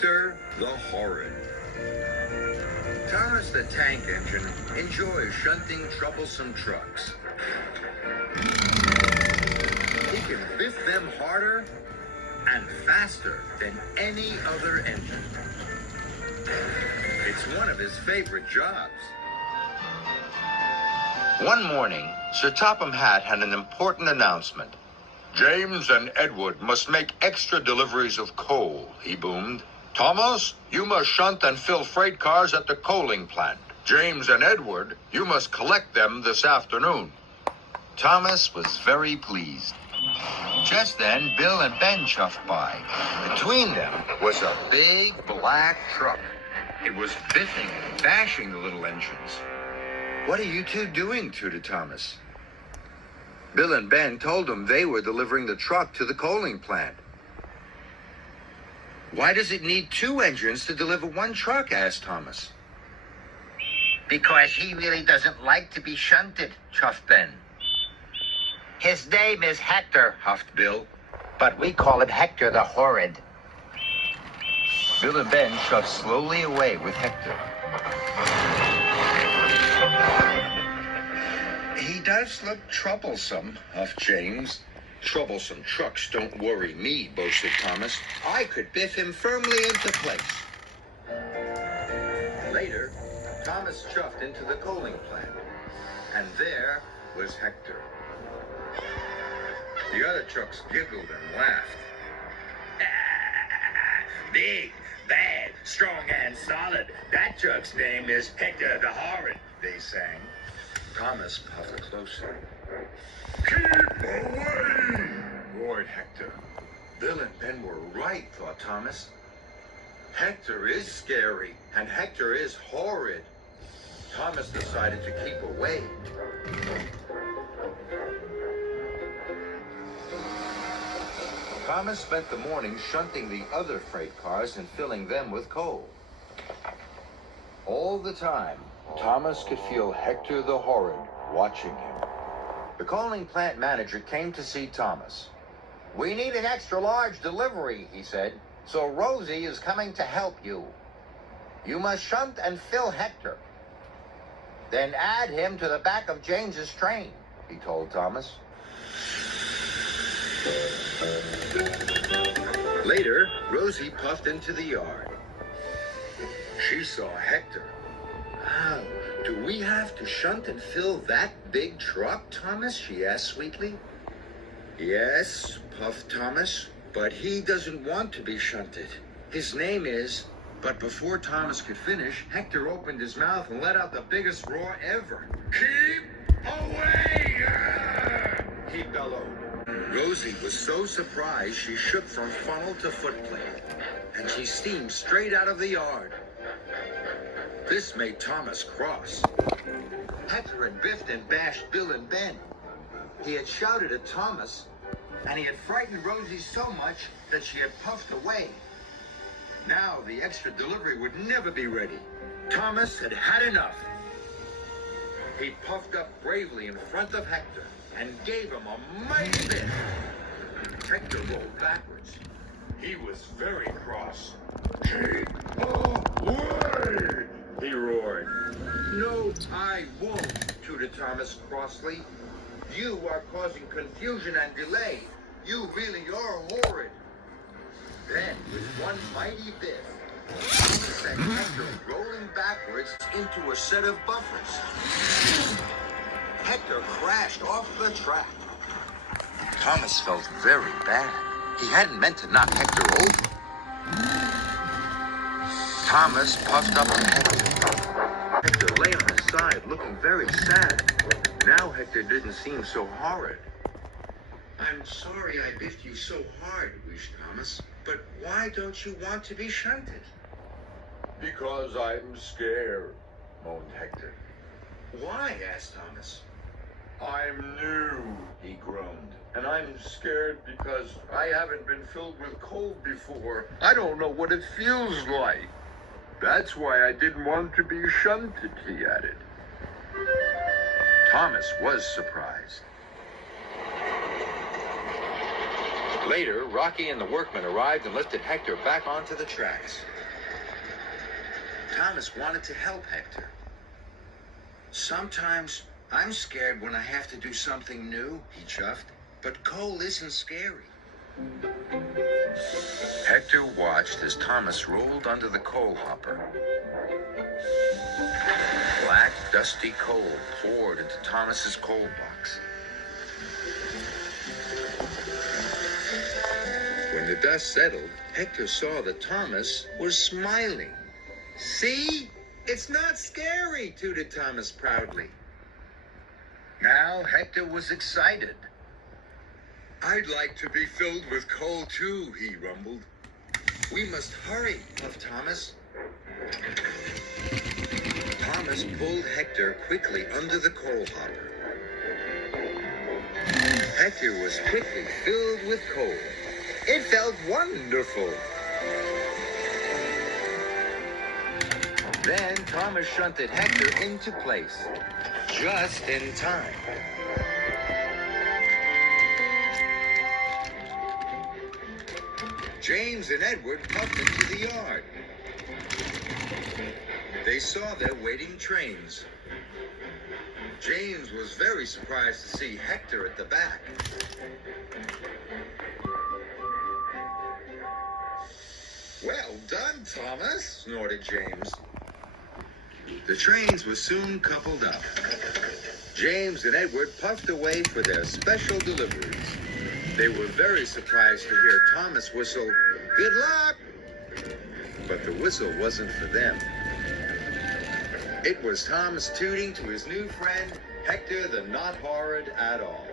Hector the Horrid. Thomas the Tank Engine enjoys shunting troublesome trucks. He can biff them harder and faster than any other engine. It's one of his favorite jobs. One morning, Sir Topham Hatt had an important announcement. James and Edward must make extra deliveries of coal, he boomed. Thomas, you must shunt and fill freight cars at the coaling plant. James and Edward, you must collect them this afternoon. Thomas was very pleased. Just then, Bill and Ben chuffed by. Between them was a big black truck. It was biffing and bashing the little engines. "What are you two doing?" tooted Thomas. Bill and Ben told him they were delivering the truck to the coaling plant. "Why does it need two engines to deliver one truck?" asked Thomas. "Because he really doesn't like to be shunted," chuffed Ben. "His name is Hector," huffed Bill, "but we call him Hector the Horrid." Bill and Ben shoved slowly away with Hector. "He does look troublesome," huffed James. "Troublesome trucks don't worry me," boasted Thomas. "I could biff him firmly into place." Later, Thomas chuffed into the coaling plant, and there was Hector. The other trucks giggled and laughed. "Big, bad, strong, and solid. That truck's name is Hector the Horrid," they sang. Thomas puffed closer. "Keep away!" roared Hector. Bill and Ben were right, thought Thomas. Hector is scary, and Hector is horrid. Thomas decided to keep away. Thomas spent the morning shunting the other freight cars and filling them with coal. All the time, Thomas could feel Hector the Horrid watching him. The coaling plant manager came to see Thomas. "We need an extra large delivery," he said, "so Rosie is coming to help you. You must shunt and fill Hector. Then add him to the back of James's train," he told Thomas. Later, Rosie puffed into the yard. She saw Hector. "Wow, do we have to shunt and fill that big truck, Thomas?" she asked sweetly. "Yes," puffed Thomas, "but he doesn't want to be shunted. His name is..." But before Thomas could finish, Hector opened his mouth and let out the biggest roar ever. "Keep away!" he bellowed. Rosie was so surprised she shook from funnel to footplate, and she steamed straight out of the yard. This made Thomas cross. Hector had biffed and bashed Bill and Ben. He had shouted at Thomas, and he had frightened Rosie so much that she had puffed away. Now the extra delivery would never be ready. Thomas had had enough. He puffed up bravely in front of Hector and gave him a mighty biff. Hector rolled backwards. He was very cross. "Keep away!" he roared. "No, I won't," tooted Thomas crossly. "You are causing confusion and delay. You really are horrid." Then, with one mighty biff, Thomas sent Hector rolling backwards into a set of buffers. Hector crashed off the track. Thomas felt very bad. He hadn't meant to knock Hector over. Thomas puffed up to Hector. Hector lay on his side, looking very sad. Now Hector didn't seem so horrid. "I'm sorry I biffed you so hard," wheezed Thomas. "But why don't you want to be shunted?" "Because I'm scared," moaned Hector. "Why?" asked Thomas. "I'm new," he groaned, "and I'm scared because I haven't been filled with coal before. I don't know what it feels like. That's why I didn't want to be shunted," he added. Thomas was surprised. Later, Rocky and the workmen arrived and lifted Hector back onto the tracks. Thomas wanted to help Hector. Sometimes I'm scared when I have to do something new, he chuffed. But coal isn't scary. Hector watched as Thomas rolled under the coal hopper. Black, dusty coal poured into Thomas's coal box. When the dust settled, Hector saw that Thomas was smiling. See? It's not scary, tooted Thomas proudly. Now Hector was excited. I'd like to be filled with coal too, he rumbled. We must hurry, puffed Thomas. Thomas pulled Hector quickly under the coal hopper. Hector was quickly filled with coal. It felt wonderful. Then Thomas shunted Hector into place, just in time. James and Edward puffed into the yard. They saw their waiting trains. James was very surprised to see Hector at the back. Well done, Thomas, snorted James. The trains were soon coupled up. James and Edward puffed away for their special deliveries. They were very surprised to hear Thomas whistle, "Good luck!" But the whistle wasn't for them. It was Thomas tooting to his new friend, Hector the Not Horrid at all.